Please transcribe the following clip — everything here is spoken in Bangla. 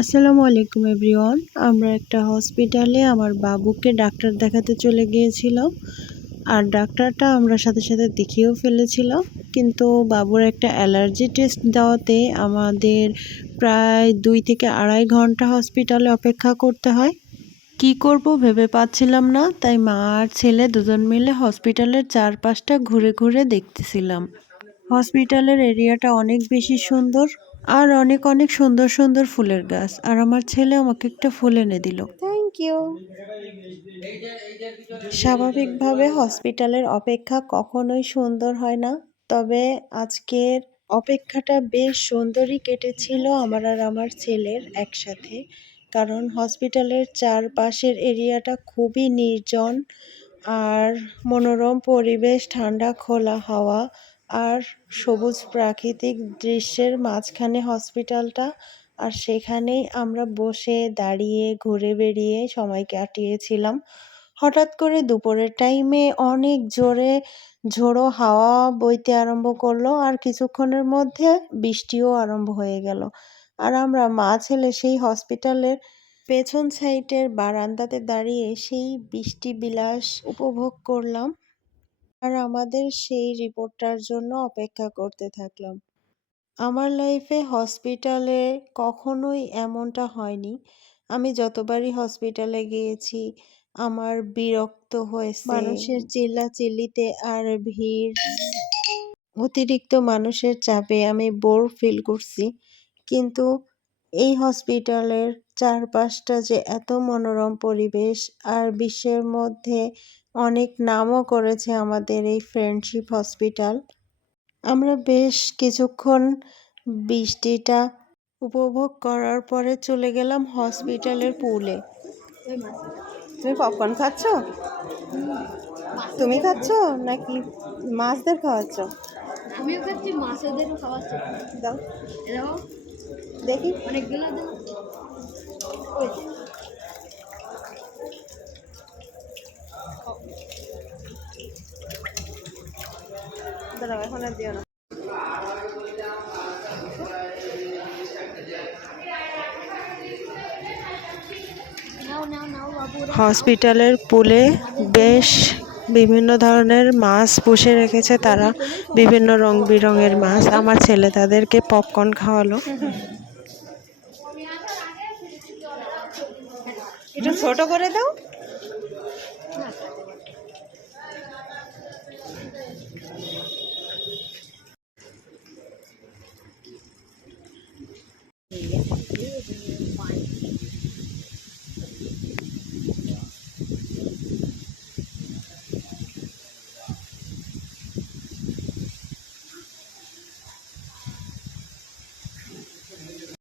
আসসালামু আলাইকুম এভরিওয়ান। আমরা একটা হসপিটালে আমার বাবুকে ডাক্তার দেখাতে চলে গিয়েছিলাম। আর ডাক্তারটা আমরা সাথে সাথে দেখিয়েও ফেলেছিল কিন্তু বাবুর একটা অ্যালার্জি টেস্ট দেওয়াতে আমাদের প্রায় দুই থেকে আড়াই ঘণ্টা হসপিটালে অপেক্ষা করতে হয়। কি করব ভেবে পাচ্ছিলাম না, তাই মা আর ছেলে দুজন মিলে হসপিটালের চারপাশটা ঘুরে ঘুরে দেখতেছিলাম। হসপিটালের এরিয়াটা অনেক বেশি সুন্দর। আর অনেক অনেক সুন্দর সুন্দর ফুলের গাছ। আর আমার ছেলে আমাকে একটা ফুল এনে দিল। থ্যাংক ইউ স্বাভাবিকভাবে হসপিটালের অপেক্ষা কখনোই সুন্দর হয় না। তবে আজকের অপেক্ষাটা বেশ সুন্দরই কেটেছিল আমার আর আমার ছেলের একসাথে। কারণ হসপিটালের চারপাশের এরিয়াটা খুবই নির্জন আর মনোরম পরিবেশ, ঠান্ডা, খোলা হাওয়া আর সবুজ প্রাকৃতিক দৃশ্যের মাঝখানে হসপিটালটা। আর সেখানেই আমরা বসে দাঁড়িয়ে ঘুরে বেড়িয়ে সময় কাটিয়েছিলাম। হঠাৎ করে দুপুরের টাইমে অনেক জোরে ঝোড়ো হাওয়া বইতে আরম্ভ করল আর কিছুক্ষণের মধ্যে বৃষ্টিও আরম্ভ হয়ে গেল। আর আমরা মা ছেলে সেই হসপিটালের পেছন সাইডের বারান্দাতে দাঁড়িয়ে সেই বৃষ্টি বিলাস উপভোগ করলাম। আর আমাদের সেই রিপোর্টটার জন্য অপেক্ষা করতে থাকলাম। আমার লাইফে হসপিটালে কখনোই এমনটা হয়নি। আমি যতবারই হসপিটালে গিয়েছি আমার বিরক্ত হয়েছে। মানুষের চিল্লাচিল্লিতে আর ভিড়। অতিরিক্ত মানুষের চাপে আমি বোর ফিল করছি। কিন্তু এই হসপিটালের চারপাশটা যে এত মনোরম পরিবেশ আর বিশ্বের মধ্যে অনেক নামও করেছে আমাদের এই ফ্রেন্ডশিপ হসপিটাল আমরা বেশ কিছুক্ষণ বৃষ্টিটা উপভোগ করার পরে চলে গেলাম হসপিটালের পুলে তুমি পপকর্ন খাচ্ছ? তুমি খাচ্ছ নাকি মাছদের খাওয়াচ্ছ? আমিও খাচ্ছি মাছেদেরও খাওয়াচ্ছি। দাও। দেখি। অনেকগুলো দাও ওই যে। দাঁড়াও এখন আর দিও না। হসপিটালের পুলে বেশ বিভিন্ন ধরনের মাছ পুষে রেখেছে তারা বিভিন্ন রং বেরঙের মাছ। আমার ছেলে তাদেরকে পপকর্ন খাওয়ালো। এটা ছোট করে দাও।